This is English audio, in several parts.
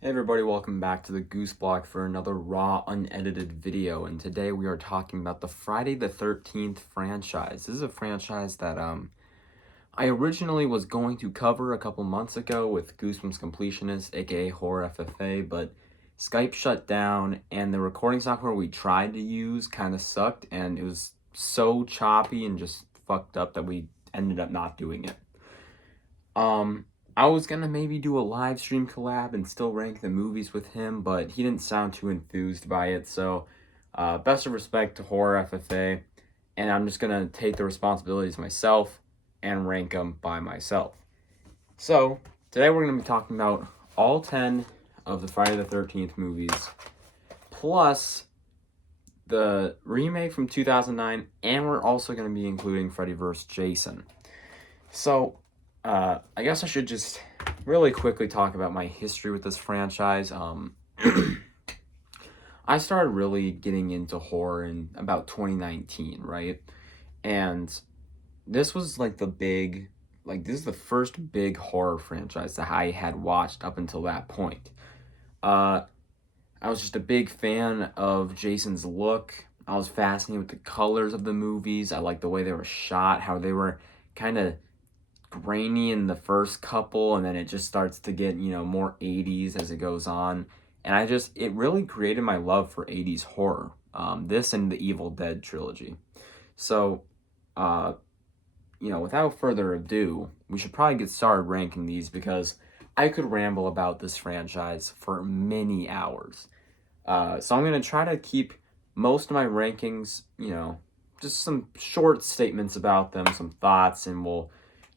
Hey everybody, welcome back to the Goose Block for another raw, unedited video. And today we are talking about the Friday the 13th franchise. This is a franchise that I originally was going to cover a couple months ago with Goosebumps Completionist, aka Horror FFA, but Skype shut down and the recording software we tried to use kind of sucked, and it was so choppy and just fucked up that we ended up not doing it. I was gonna maybe do a live stream collab and still rank the movies with him, but he didn't sound too enthused by it. So, best of respect to Horror FFA, and I'm just gonna take the responsibilities myself and rank them by myself. So today we're gonna be talking about all 10 of the Friday the 13th movies, plus the remake from 2009, and we're also gonna be including Freddy vs. Jason. So I guess I should just really quickly talk about my history with this franchise. I started really getting into horror in about 2019, right? And this was like this is the first big horror franchise that I had watched up until that point. Uh, I was just a big fan of Jason's look. I was fascinated with the colors of the movies. I liked the way they were shot, how they were kind of grainy in the first couple, and then it just starts to get more 80s as it goes on. And it really created my love for 80s horror, this and the Evil Dead trilogy. So uh without further ado, we should probably get started ranking these, because I could ramble about this franchise for many hours. So I'm going to try to keep most of my rankings, just some short statements about them, some thoughts, and we'll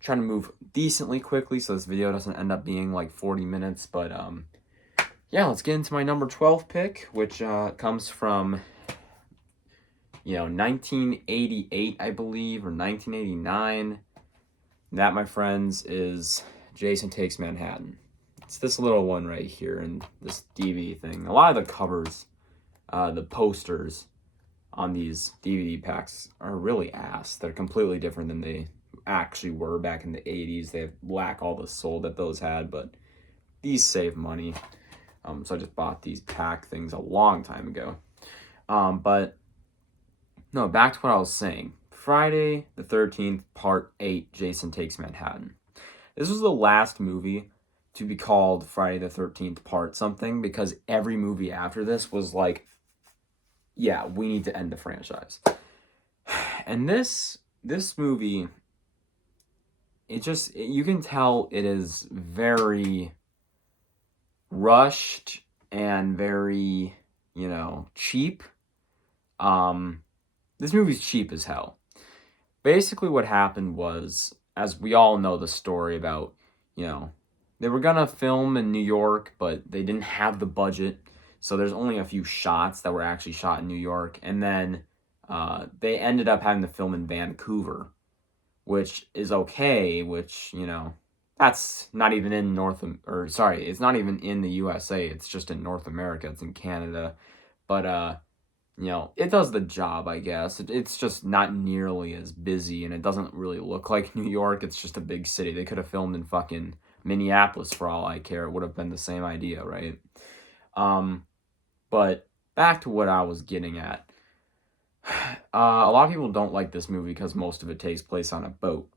try to move decently quickly so this video doesn't end up being like 40 minutes. But yeah, let's get into my number 12 pick, which comes from 1988, I believe, or 1989. That, my friends, is Jason Takes Manhattan. It's this little one right here and this DVD thing. A lot of the covers, the posters on these DVD packs are really ass. They're completely different than they actually were back in the 80s. They lack all the soul that those had, but these save money. So I just bought these pack things a long time ago. But no, back to what I was saying. Friday the 13th, Part 8, Jason Takes Manhattan. This was the last movie to be called Friday the 13th Part something, because every movie after this was like, yeah, we need to end the franchise. And this movie, you can tell it is very rushed and very, cheap. This movie's cheap as hell. Basically what happened was, as we all know the story about, they were gonna film in New York, but they didn't have the budget, so there's only a few shots that were actually shot in New York, and then they ended up having to film in Vancouver, which is okay, which, that's not even in it's not even in the USA, it's just in North America, it's in Canada, but it does the job, I guess. It's just not nearly as busy, and it doesn't really look like New York. It's just a big city. They could have filmed in fucking Minneapolis for all I care. It would have been the same idea, right? But back to what I was getting at. A lot of people don't like this movie because most of it takes place on a boat.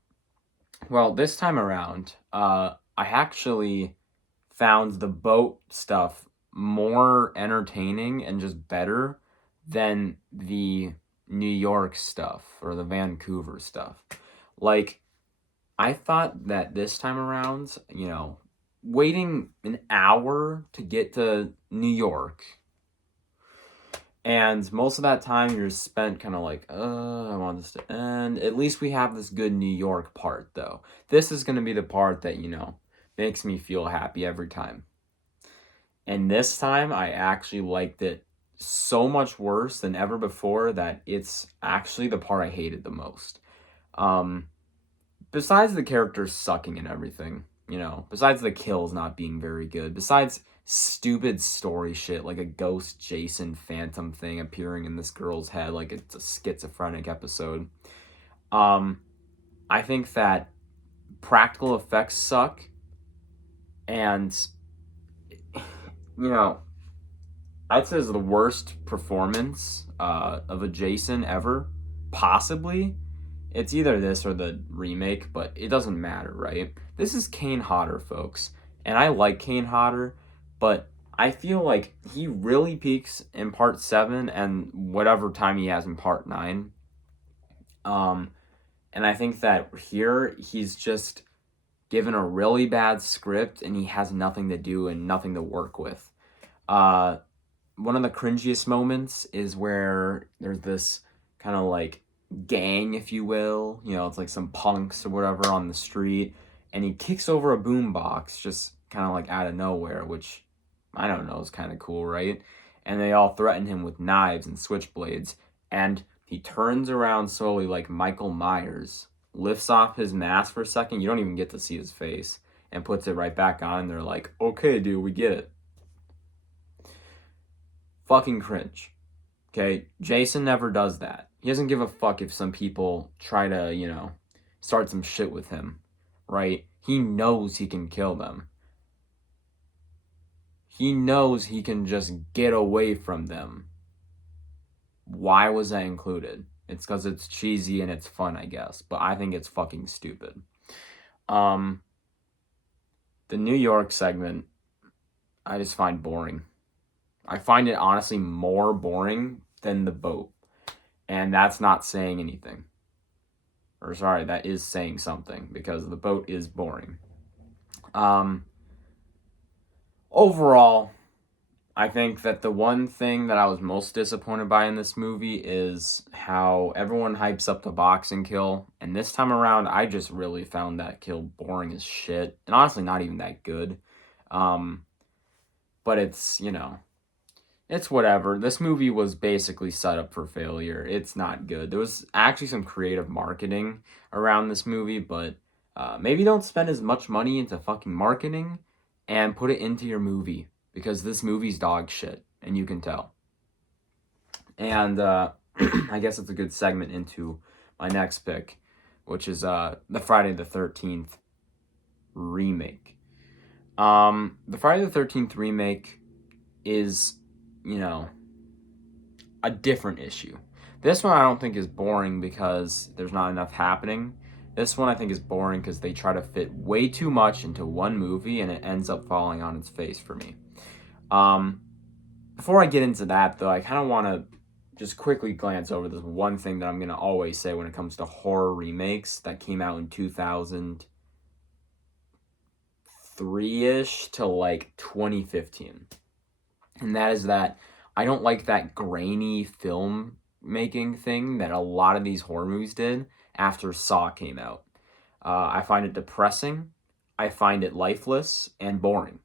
Well, this time around, I actually found the boat stuff more entertaining and just better than the New York stuff or the Vancouver stuff. Like, I thought that this time around, waiting an hour to get to New York, and most of that time you're spent kind of like, I want this to end. At least we have this good New York part, though. This is going to be the part that, makes me feel happy every time. And this time I actually liked it so much worse than ever before that it's actually the part I hated the most. Besides the characters sucking and everything, besides the kills not being very good, besides stupid story shit like a ghost Jason phantom thing appearing in this girl's head like it's a schizophrenic episode, I think that practical effects suck, and you know, I'd say is the worst performance of a Jason ever, possibly. It's either this or the remake, but it doesn't matter, right? This is Kane Hodder, folks, and I like Kane Hodder, but I feel like he really peaks in part 7 and whatever time he has in part 9. Um, and I think that here he's just given a really bad script and he has nothing to do and nothing to work with. Uh, One of the cringiest moments is where there's this kind of like gang, if you will. You know, it's like some punks or whatever on the street, and he kicks over a boombox just kind of like out of nowhere, which I don't know is kind of cool, right? And they all threaten him with knives and switchblades, and he turns around slowly like Michael Myers, lifts off his mask for a second. You don't even get to see his face, and puts it right back on. And they're like, "Okay, dude, we get it." Fucking cringe. Okay, Jason never does that. He doesn't give a fuck if some people try to, start some shit with him, right? He knows he can kill them. He knows he can just get away from them. Why was that included? It's because it's cheesy and it's fun, I guess, but I think it's fucking stupid. Um, the New York segment, I just find boring. I find it honestly more boring than the boat. And that's not saying anything. Or sorry, that is saying something because the boat is boring. Um, Overall, I think that the one thing that I was most disappointed by in this movie is how everyone hypes up the boxing kill. And this time around, I just really found that kill boring as shit. And honestly, not even that good. Um, but it's whatever. This movie was basically set up for failure. It's not good. There was actually some creative marketing around this movie, but maybe don't spend as much money into fucking marketing and put it into your movie because this movie's dog shit, and you can tell. And I guess it's a good segment into my next pick, which is the Friday the 13th remake. The Friday the 13th remake is, you know, a different issue. This one I don't think is boring because there's not enough happening. This one I think is boring because they try to fit way too much into one movie and it ends up falling on its face for me. Before I get into that though, I kind of want to just quickly glance over this one thing that I'm going to always say when it comes to horror remakes that came out in 2003-ish to like 2015. And that is that I don't like that grainy film making thing that a lot of these horror movies did after Saw came out. I find it depressing. I find it lifeless and boring.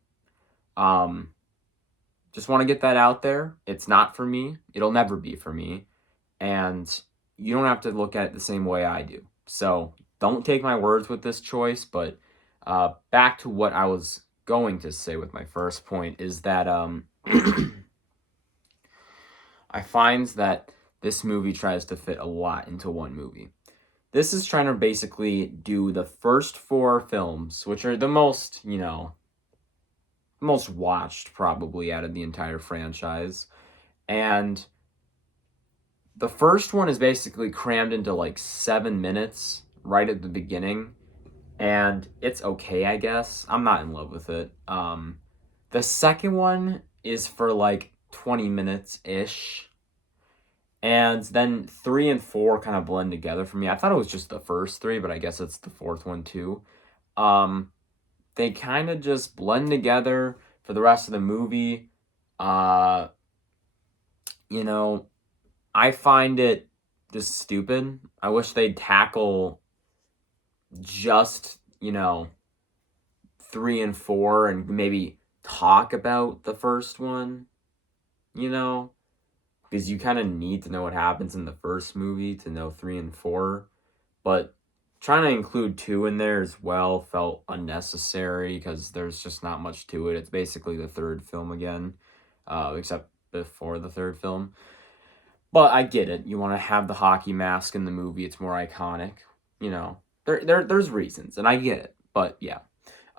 Um, just want to get that out there. It's not for me. It'll never be for me. And you don't have to look at it the same way I do. So don't take my words with this choice. But back to what I was going to say with my first point is that I find that this movie tries to fit a lot into one movie. This is trying to basically do the first 4 films, which are the most, most watched probably out of the entire franchise. And the first one is basically crammed into like 7 minutes right at the beginning. And it's okay, I guess. I'm not in love with it. The second one is for like 20 minutes ish. And then 3 and 4 kind of blend together for me. I thought it was just the first 3, but I guess it's the fourth one too. They kind of just blend together for the rest of the movie. You know, I find it just stupid. I wish they'd tackle just, 3 and 4 and maybe talk about the first one, because you kind of need to know what happens in the first movie to know 3 and 4. But trying to include 2 in there as well felt unnecessary because there's just not much to it. It's basically the third film again, except before the third film. But I get it. You want to have the hockey mask in the movie. It's more iconic. There's reasons, and I get it. But yeah.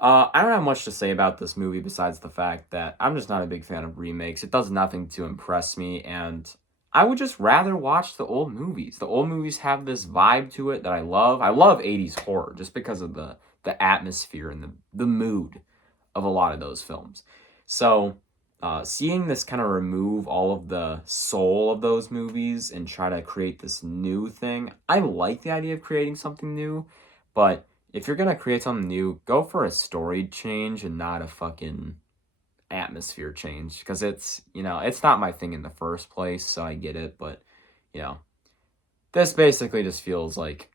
I don't have much to say about this movie besides the fact that I'm just not a big fan of remakes. It does nothing to impress me, and I would just rather watch the old movies. The old movies have this vibe to it that I love. I love 80s horror just because of the atmosphere and the mood of a lot of those films. So, seeing this kind of remove all of the soul of those movies and try to create this new thing, I like the idea of creating something new, but if you're gonna create something new, go for a story change and not a fucking atmosphere change. Because it's not my thing in the first place, so I get it, but, you know, this basically just feels like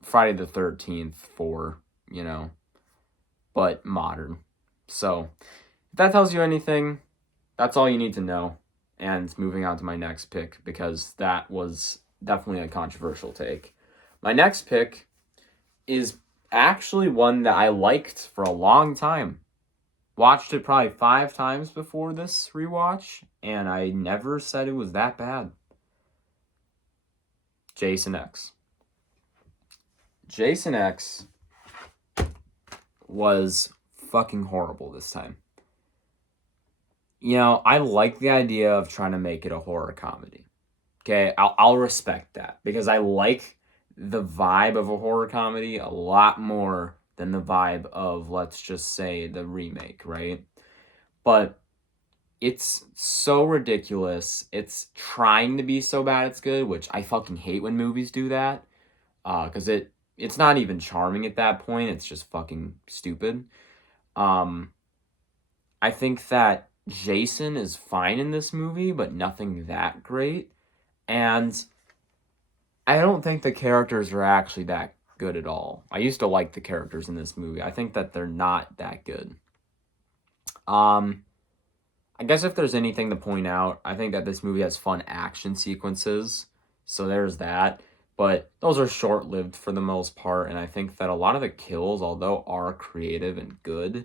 Friday the 13th for, but modern. So, if that tells you anything, that's all you need to know. And moving on to my next pick, because that was definitely a controversial take. My next pick is actually one that I liked for a long time. Watched it probably 5 times before this rewatch, and I never said it was that bad. Jason X. Jason X was fucking horrible this time. I like the idea of trying to make it a horror comedy. Okay, I'll respect that because I like the vibe of a horror comedy a lot more than the vibe of, let's just say, the remake, right? But it's so ridiculous. It's trying to be so bad it's good, which I fucking hate when movies do that. Because it's not even charming at that point. It's just fucking stupid. Um, I think that Jason is fine in this movie, but nothing that great. And I don't think the characters are actually that good at all. I used to like the characters in this movie. I think that they're not that good. I guess if there's anything to point out, I think that this movie has fun action sequences. So there's that. But those are short lived for the most part. And I think that a lot of the kills, although are creative and good,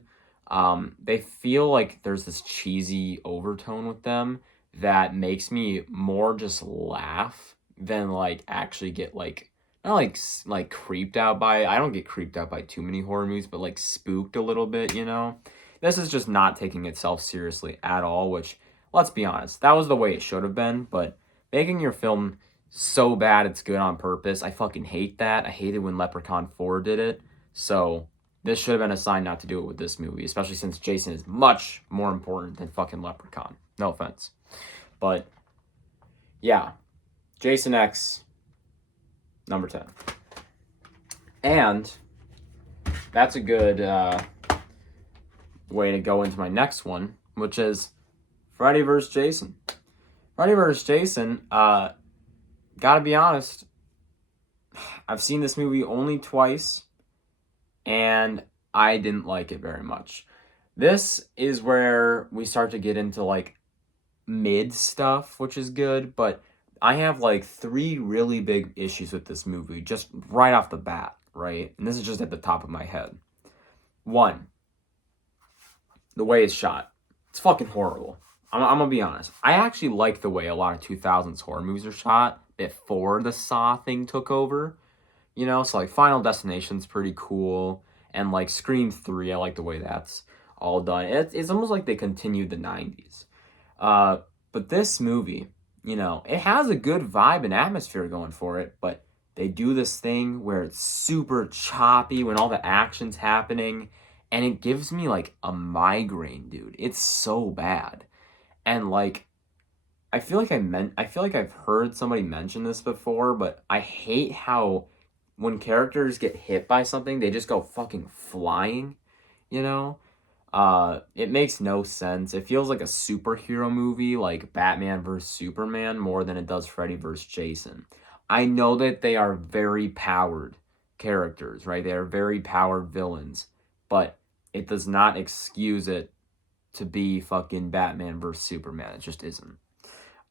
they feel like there's this cheesy overtone with them that makes me more just laugh than like actually get like not like creeped out by. I don't get creeped out by too many horror movies, but like spooked a little bit. This is just not taking itself seriously at all, which, let's be honest, that was the way it should have been, but making your film so bad it's good on purpose, I fucking hate that. I hated when Leprechaun 4 did it, so this should have been a sign not to do it with this movie, especially since Jason is much more important than fucking Leprechaun. No offense. But, yeah, Jason X, number 10. And that's a good way to go into my next one, which is Freddy vs. Jason. Freddy vs. Jason, gotta be honest, I've seen this movie only twice, and I didn't like it very much. This is where we start to get into like mid stuff, which is good, but I have like 3 really big issues with this movie just right off the bat, right? And this is just at the top of my head. 1, the way it's shot. It's fucking horrible. I'm gonna be honest. I actually like the way a lot of 2000s horror movies are shot before the Saw thing took over. So like Final Destination's pretty cool. And like Scream 3, I like the way that's all done. It's almost like they continued the 90s. But this movie, it has a good vibe and atmosphere going for it, but they do this thing where it's super choppy when all the action's happening, and it gives me like a migraine, dude. It's so bad. And like I feel like I've heard somebody mention this before, but I hate how when characters get hit by something, they just go fucking flying, you know? It makes no sense. It feels like a superhero movie, like Batman vs. Superman, more than it does Freddy vs. Jason. I know that they are very powered characters, right? They are very powered villains, but it does not excuse it to be fucking Batman vs. Superman. It just isn't.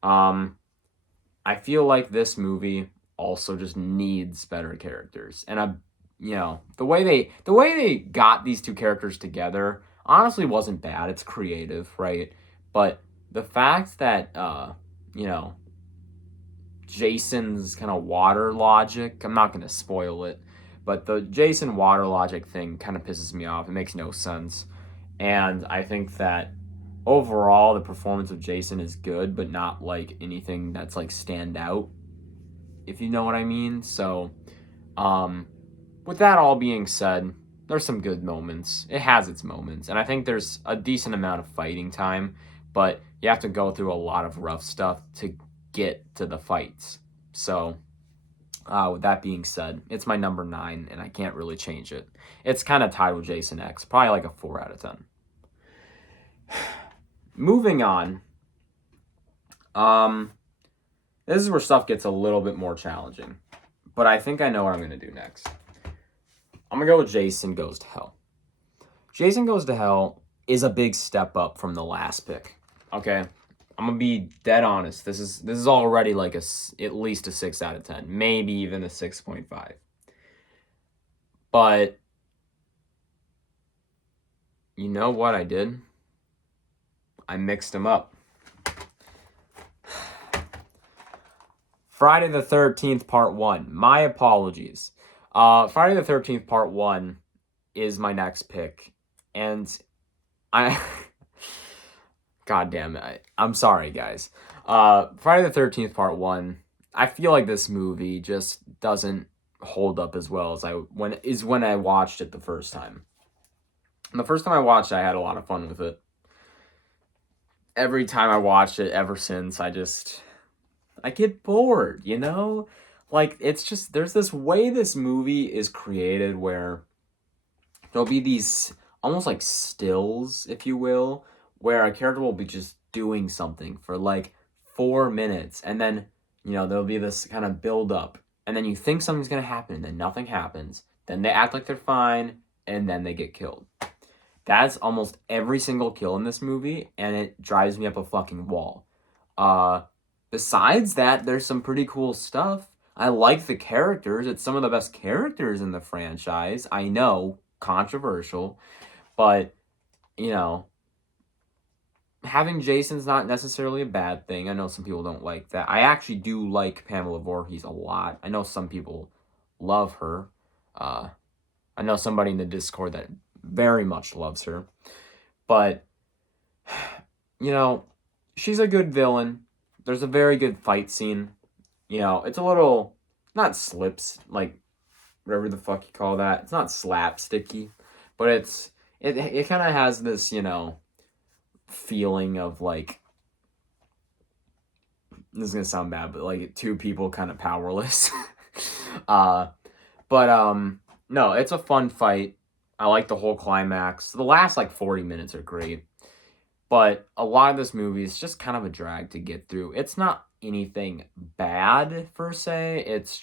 I feel like this movie also just needs better characters. And the way they got these 2 characters together honestly wasn't bad. It's creative, right? But the fact that Jason's kind of water logic, I'm not going to spoil it, but the Jason water logic thing kind of pisses me off. It makes no sense. And I think that overall the performance of Jason is good, but not like anything that's like stand out, if you know what I mean. So, with that all being said, there's some good moments. It has its moments, and I think there's a decent amount of fighting time, but you have to go through a lot of rough stuff to get to the fights. So, with that being said, it's my number 9, and I can't really change it. It's kind of tied with Jason X, probably like a 4 out of 10. Moving on, this is where stuff gets a little bit more challenging, but I think I know what I'm going to do next. I'm going to go with Jason Goes to Hell. Jason Goes to Hell is a big step up from the last pick, okay? I'm going to be dead honest. This is already like at least a 6 out of 10, maybe even a 6.5. But you know what I did? I mixed them up. Friday the 13th Part 1. My apologies. Friday the 13th Part 1 is my next pick. And I... God damn it. I'm sorry, guys. Friday the 13th Part 1. I feel like this movie just doesn't hold up as well as when I watched it the first time. And the first time I watched it, I had a lot of fun with it. Every time I watched it ever since, I get bored, you know? Like, it's just, there's this way this movie is created where there'll be these almost like stills, if you will, where a character will be just doing something for like 4 minutes, and then, you know, there'll be this kind of build up, and then you think something's gonna happen, and then nothing happens. Then they act like they're fine, and then they get killed. That's almost every single kill in this movie, and it drives me up a fucking wall. Besides that, there's some pretty cool stuff. I like the characters. It's some of the best characters in the franchise. I know, controversial, but, you know, having Jason's not necessarily a bad thing. I know some people don't like that. I actually do like Pamela Voorhees a lot. I know some people love her. I know somebody in the Discord that very much loves her. But, you know, she's a good villain. There's a very good fight scene. You know, it's a little, not slips, like, whatever the fuck you call that. It's not slapsticky, but it kind of has this, you know, feeling of, like, this is gonna sound bad, but, like, two people kind of powerless. No, it's a fun fight. I like the whole climax. The last, like, 40 minutes are great. But a lot of this movie is just kind of a drag to get through. It's not anything bad, per se. It's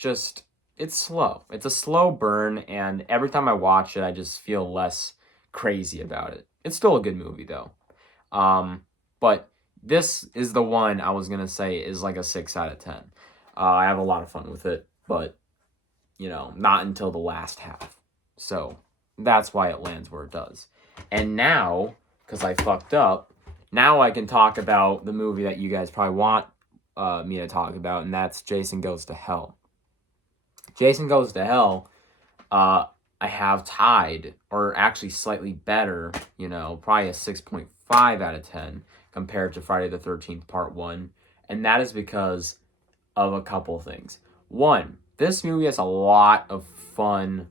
slow. It's a slow burn, and every time I watch it, I just feel less crazy about it. It's still a good movie, though. But this is the one I was going to say is like a 6 out of 10. I have a lot of fun with it, but, you know, not until the last half. So that's why it lands where it does. And now, because I fucked up, now I can talk about the movie that you guys probably want me to talk about, and that's Jason Goes to Hell. Jason Goes to Hell, I have tied, or actually slightly better, you know, probably a 6.5 out of 10 compared to Friday the 13th Part 1, and that is because of a couple things. One, this movie has a lot of fun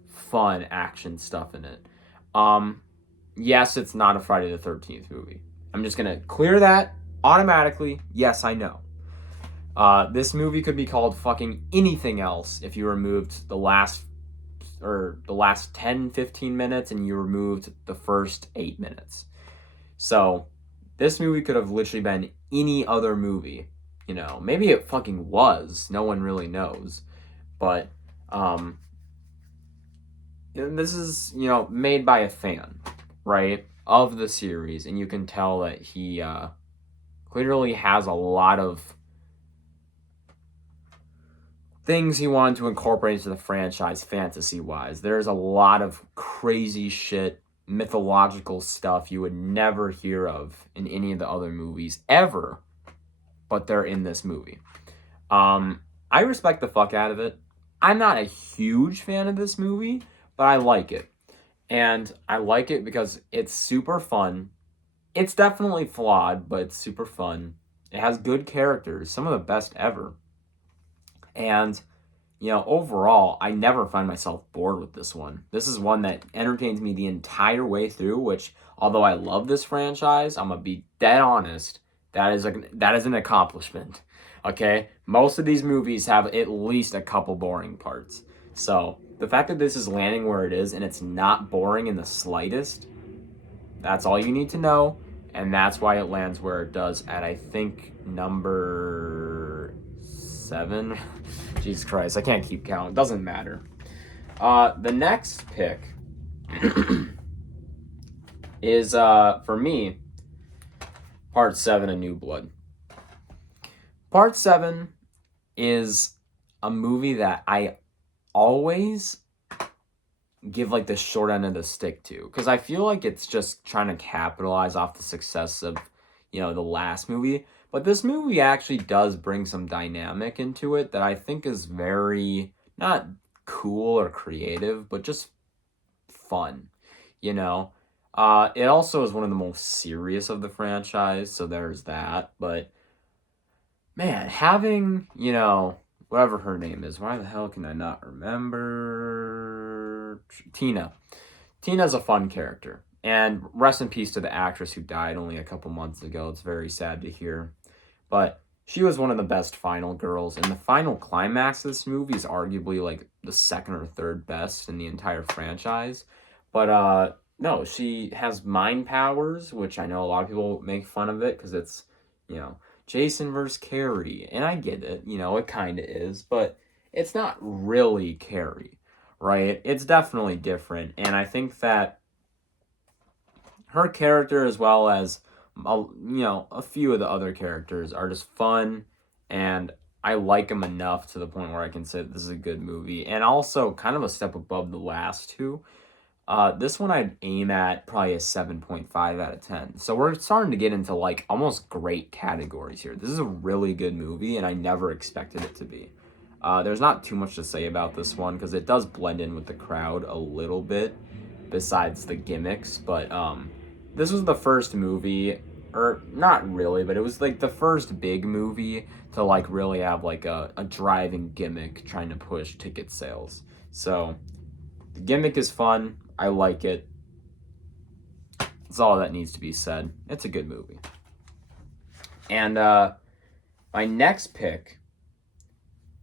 action stuff in it. Yes, it's not a Friday the 13th movie. I'm just going to clear that automatically. Yes, I know. This movie could be called fucking anything else if you removed the last 10, 15 minutes and you removed the first 8 minutes. So, this movie could have literally been any other movie. You know, maybe it fucking was. No one really knows. But, this is, you know, made by a fan, right, of the series, and you can tell that he clearly has a lot of things he wanted to incorporate into the franchise fantasy-wise. There's a lot of crazy shit, mythological stuff you would never hear of in any of the other movies ever, but they're in this movie. I respect the fuck out of it. I'm not a huge fan of this movie, but I like it. And I like it because it's super fun. It's definitely flawed, but it's super fun. It has good characters, some of the best ever. And, overall, I never find myself bored with this one. This is one that entertains me the entire way through, which, although I love this franchise, I'm going to be dead honest, that is an accomplishment. Okay? Most of these movies have at least a couple boring parts. So, the fact that this is landing where it is and it's not boring in the slightest, that's all you need to know. And that's why it lands where it does at, I think, number 7. Jesus Christ, I can't keep count. Doesn't matter. The next pick is, for me, Part 7 of New Blood. Part 7 is a movie that I always give like the short end of the stick to, because I feel like it's just trying to capitalize off the success of the last movie, but this movie actually does bring some dynamic into it that I think is very not cool or creative, but just fun. It also is one of the most serious of the franchise, so there's that. But man, having whatever her name is, why the hell can I not remember? Tina. Tina's a fun character. And rest in peace to the actress who died only a couple months ago. It's very sad to hear. But she was one of the best final girls. And the final climax of this movie is arguably like the second or third best in the entire franchise. But no, she has mind powers, which I know a lot of people make fun of it because it's, Jason versus Carrie. And I get it, it kind of is. But it's not really Carrie, right? It's definitely different. And I think that her character, as well as a few of the other characters, are just fun, and I like them enough to the point where I can say this is a good movie, and also kind of a step above the last two. This one I'd aim at probably a 7.5 out of 10. So we're starting to get into like almost great categories here. This is a really good movie, and I never expected it to be. There's not too much to say about this one because it does blend in with the crowd a little bit, besides the gimmicks. But this was the first movie, or not really, but it was like the first big movie to like really have like a driving gimmick trying to push ticket sales. So the gimmick is fun. I like it. That's all that needs to be said. It's a good movie. And my next pick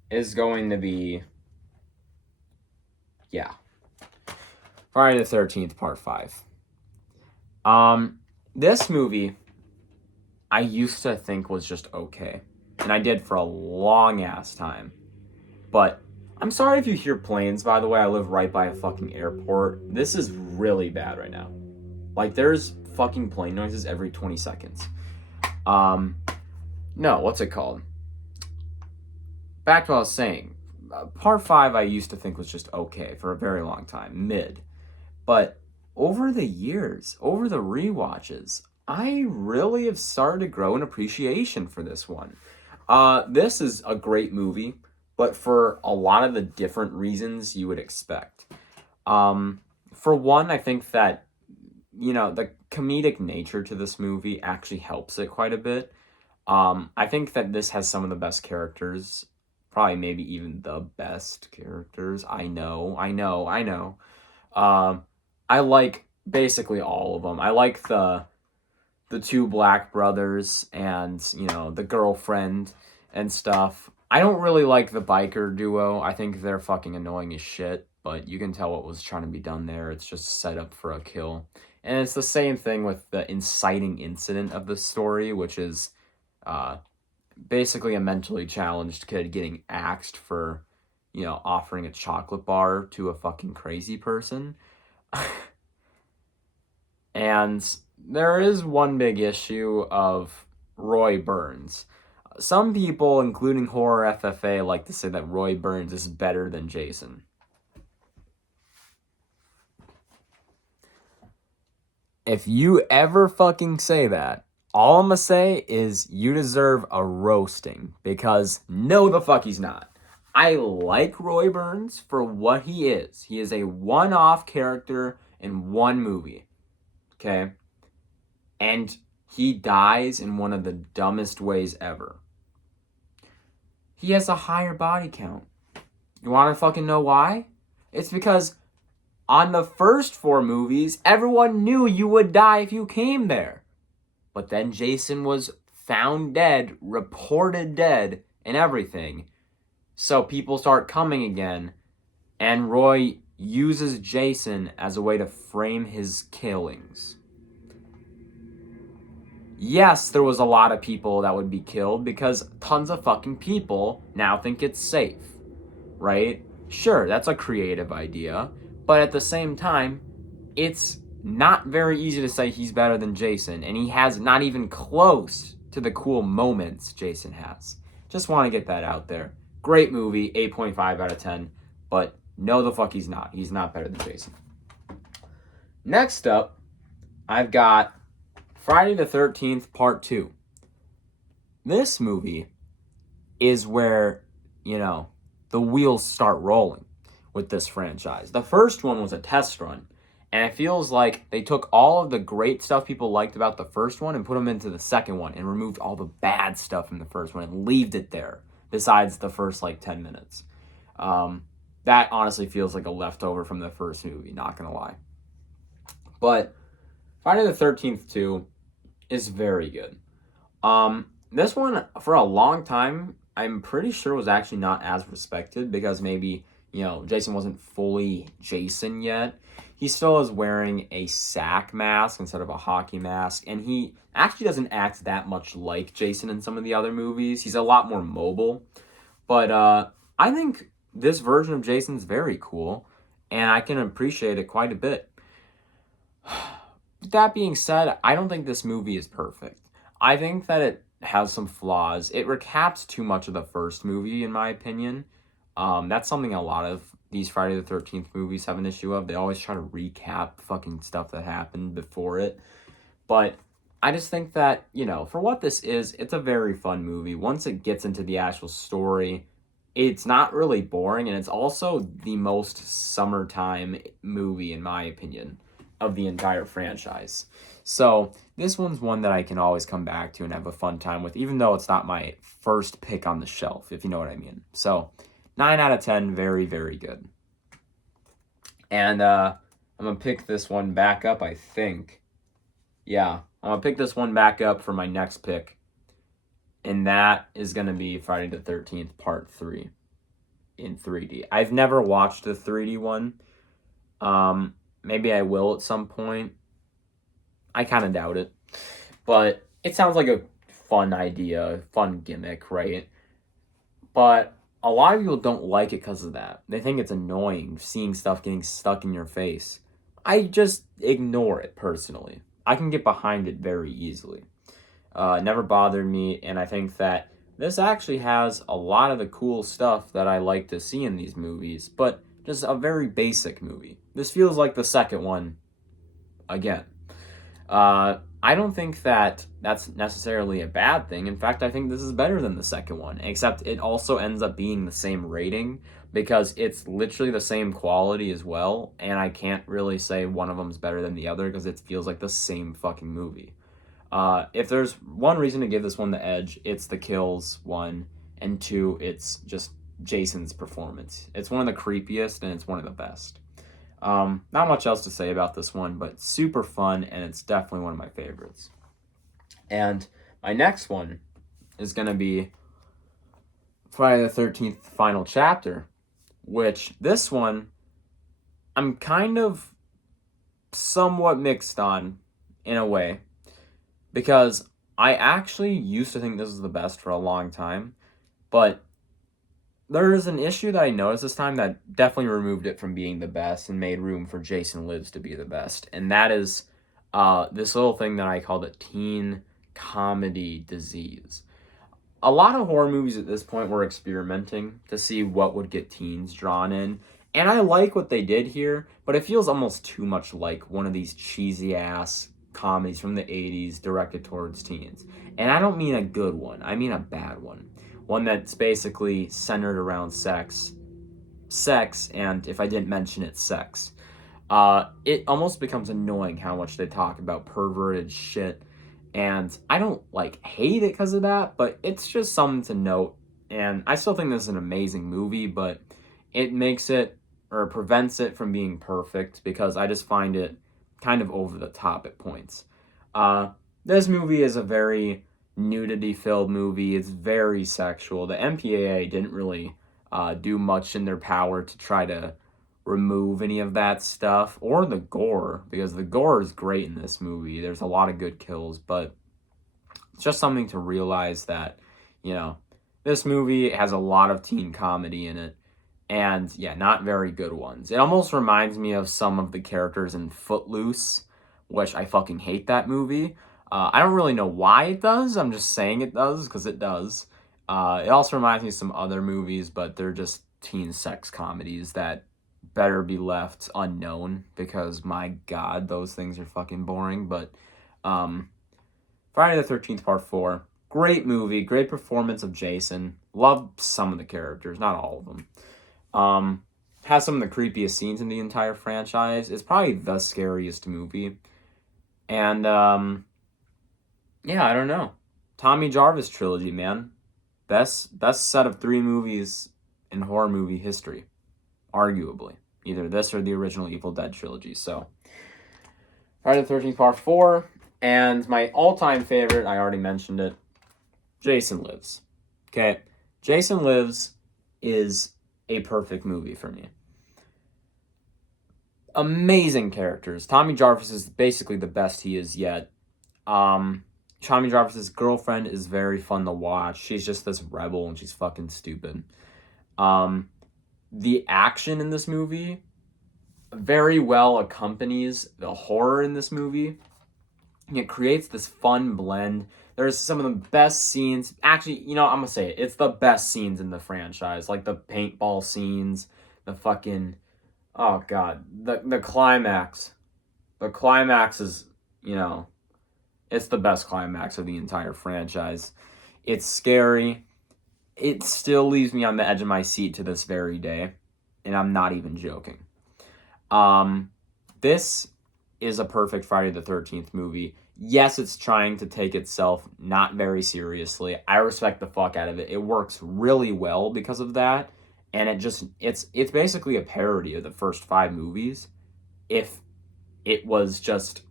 is going to be, Friday the 13th, Part 5. This movie, I used to think was just okay. And I did for a long ass time. But I'm sorry if you hear planes, by the way. I live right by a fucking airport. This is really bad right now. Like, there's fucking plane noises every 20 seconds. No, what's it called? Back to what I was saying. Part 5 I used to think was just okay for a very long time. Mid. But over the years, over the rewatches, I really have started to grow an appreciation for this one. This is a great movie, but for a lot of the different reasons you would expect. For one, I think that, the comedic nature to this movie actually helps it quite a bit. I think that this has some of the best characters, probably maybe even the best characters. I know. I like basically all of them. I like the two black brothers and, the girlfriend and stuff. I don't really like the biker duo. I think they're fucking annoying as shit, but you can tell what was trying to be done there. It's just set up for a kill. And it's the same thing with the inciting incident of the story, which is basically a mentally challenged kid getting axed for, offering a chocolate bar to a fucking crazy person. And there is one big issue of Roy Burns. Some people, including Horror FFA, like to say that Roy Burns is better than Jason. If you ever fucking say that, all I'm gonna say is you deserve a roasting, because no the fuck he's not. I like Roy Burns for what he is. He is a one-off character in one movie. Okay? And he dies in one of the dumbest ways ever. He has a higher body count. You want to fucking know why? It's because on the first 4 movies, everyone knew you would die if you came there. But then Jason was found dead, reported dead, and everything. So people start coming again, and Roy uses Jason as a way to frame his killings. Yes, there was a lot of people that would be killed because tons of fucking people now think it's safe, right? Sure, that's a creative idea, but at the same time, it's not very easy to say he's better than Jason, and he has not even close to the cool moments Jason has. Just want to get that out there. Great movie, 8.5 out of 10, but no the fuck he's not. He's not better than Jason. Next up, I've got Friday the 13th Part 2. This movie is where, the wheels start rolling with this franchise. The first one was a test run, and it feels like they took all of the great stuff people liked about the first one and put them into the second one and removed all the bad stuff from the first one and left it there, besides the first, 10 minutes. That honestly feels like a leftover from the first movie, not gonna lie. But Friday the 13th 2 is very good. This one, for a long time, I'm pretty sure was actually not as respected because maybe, Jason wasn't fully Jason yet. He still is wearing a sack mask instead of a hockey mask, and he actually doesn't act that much like Jason in some of the other movies. He's a lot more mobile. But I think this version of Jason's very cool, and I can appreciate it quite a bit. That being said, I don't think this movie is perfect. I think that it has some flaws. It recaps too much of the first movie, in my opinion. That's something a lot of these Friday the 13th movies have an issue of. They always try to recap fucking stuff that happened before it. But I just think that, for what this is, it's a very fun movie. Once it gets into the actual story, it's not really boring, and it's also the most summertime movie, in my opinion, of the entire franchise. So this one's one that I can always come back to and have a fun time with, even though it's not my first pick on the shelf, if you know what I mean. So 9 out of 10, very, very good. And I'm going to pick this one back up, I think. Yeah, I'm going to pick this one back up for my next pick. And that is going to be Friday the 13th Part 3 in 3D. I've never watched the 3D one. Maybe I will at some point. I kind of doubt it. But it sounds like a fun idea, fun gimmick, right? But a lot of people don't like it because of that. They think it's annoying, seeing stuff getting stuck in your face. I just ignore it, personally. I can get behind it very easily. Never bothered me, and I think that this actually has a lot of the cool stuff that I like to see in these movies, but just a very basic movie. This feels like the second one again. I don't think that that's necessarily a bad thing. In fact, I think this is better than the second one, except it also ends up being the same rating because it's literally the same quality as well, and I can't really say one of them's better than the other because it feels like the same fucking movie. If there's one reason to give this one the edge, it's the kills, 1, and 2, it's just Jason's performance. It's one of the creepiest, and it's one of the best. Not much else to say about this one, but super fun, and it's definitely one of my favorites. And my next one is going to be Friday the 13th Final Chapter, which this one I'm kind of somewhat mixed on in a way, because I actually used to think this was the best for a long time, but there is an issue that I noticed this time that definitely removed it from being the best and made room for Jason Lives to be the best. And that is this little thing that I call the teen comedy disease. A lot of horror movies at this point were experimenting to see what would get teens drawn in. And I like what they did here, but it feels almost too much like one of these cheesy ass comedies from the 80s directed towards teens. And I don't mean a good one, I mean a bad one. one that's basically centered around sex, and if I didn't mention it, sex. It almost becomes annoying how much they talk about perverted shit, and I don't like hate it because of that, but it's just something to note. And I still think this is an amazing movie, but it makes it or prevents it from being perfect because I just find it kind of over the top at points. Uh, this movie is a very nudity filled movie. It's very sexual. The MPAA didn't really do much in their power to try to remove any of that stuff or the gore, because the gore is great in this movie. There's a lot of good kills, but it's just something to realize that, you know, this movie has a lot of teen comedy in it, and yeah, not very good ones. It almost reminds me of some of the characters in Footloose, which I fucking hate that movie. I don't really know why it does. I'm just saying it does because it does. It also reminds me of some other movies, but they're just teen sex comedies that better be left unknown because my god, those things are fucking boring. But um, Friday the 13th Part 4, great movie, great performance of Jason. Love some of the characters, not all of them. Has some of the creepiest scenes in the entire franchise. It's probably the scariest movie. And yeah, I don't know. Tommy Jarvis trilogy, man. Best set of 3 movies in horror movie history, arguably. Either this or the original Evil Dead trilogy. So, Friday the 13th Part 4. And my all-time favorite, I already mentioned it, Jason Lives. Okay? Jason Lives is a perfect movie for me. Amazing characters. Tommy Jarvis is basically the best he is yet. Tommy Jarvis's girlfriend is very fun to watch. She's just this rebel and she's fucking stupid. The action in this movie very well accompanies the horror in this movie. It creates this fun blend. There's some of the best scenes. Actually, you know, I'm gonna say it. It's the best scenes in the franchise. Like the paintball scenes, the fucking... Oh, God. The climax. The climax is, you know... It's the best climax of the entire franchise. It's scary. It still leaves me on the edge of my seat to this very day. And I'm not even joking. This is a perfect Friday the 13th movie. Yes, it's trying to take itself not very seriously. I respect the fuck out of it. It works really well because of that. And it's basically a parody of the first 5 movies. If it was just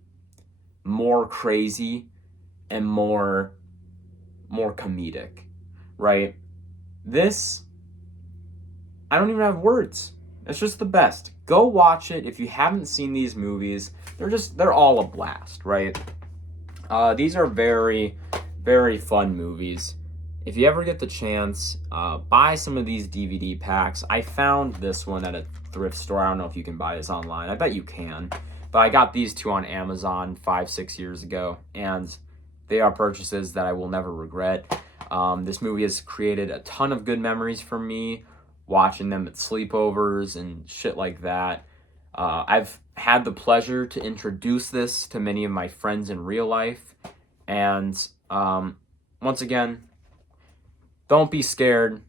more crazy and more comedic, right? This, I don't even have words. It's just the best. Go watch it if you haven't seen these movies. They're all a blast, right? These are very, very fun movies. If you ever get the chance, buy some of these DVD packs. I found this one at a thrift store. I don't know if you can buy this online. I bet you can. But I got these 2 on Amazon 5-6 years ago, and they are purchases that I will never regret. This movie has created a ton of good memories for me, watching them at sleepovers and shit like that. I've had the pleasure to introduce this to many of my friends in real life. And once again, don't be scared.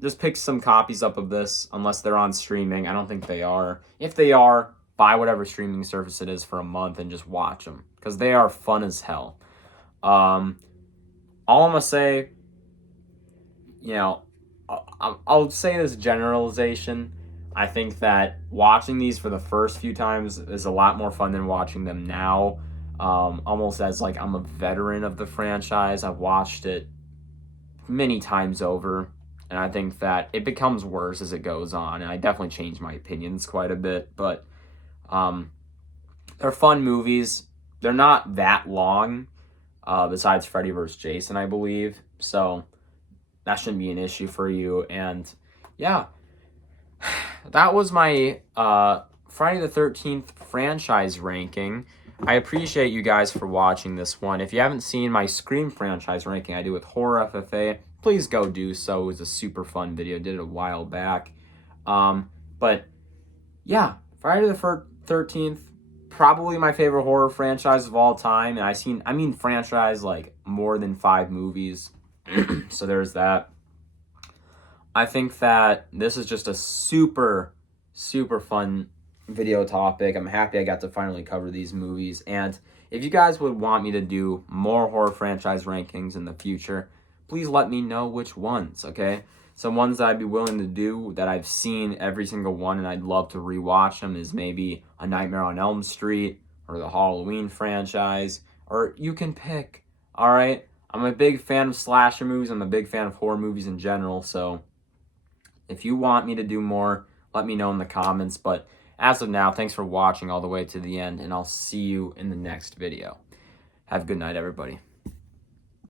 Just pick some copies up of this, unless they're on streaming. I don't think they are. If they are, buy whatever streaming service it is for a month and just watch them, because they are fun as hell. All I'm gonna say, you know, I'll say this generalization. I think that watching these for the first few times is a lot more fun than watching them now. Almost as like I'm a veteran of the franchise. I've watched it many times over, and I think that it becomes worse as it goes on, and I definitely change my opinions quite a bit, but they're fun movies. They're not that long, besides Freddy vs. Jason, I believe, so that shouldn't be an issue for you. And yeah, that was my Friday the 13th franchise ranking. I appreciate you guys for watching this one. If you haven't seen my Scream franchise ranking I do with Horror FFA, please go do so. It was a super fun video. Did it a while back. But yeah, Friday the 13th, probably my favorite horror franchise of all time. And I mean franchise like more than 5 movies. So there's that. I think that this is just a super, super fun video topic. I'm happy I got to finally cover these movies. And if you guys would want me to do more horror franchise rankings in the future, please let me know which ones, okay? Some ones that I'd be willing to do that I've seen every single one and I'd love to rewatch them is maybe A Nightmare on Elm Street or the Halloween franchise, or you can pick, all right? I'm a big fan of slasher movies. I'm a big fan of horror movies in general, so if you want me to do more, let me know in the comments. But as of now, thanks for watching all the way to the end, and I'll see you in the next video. Have a good night, everybody.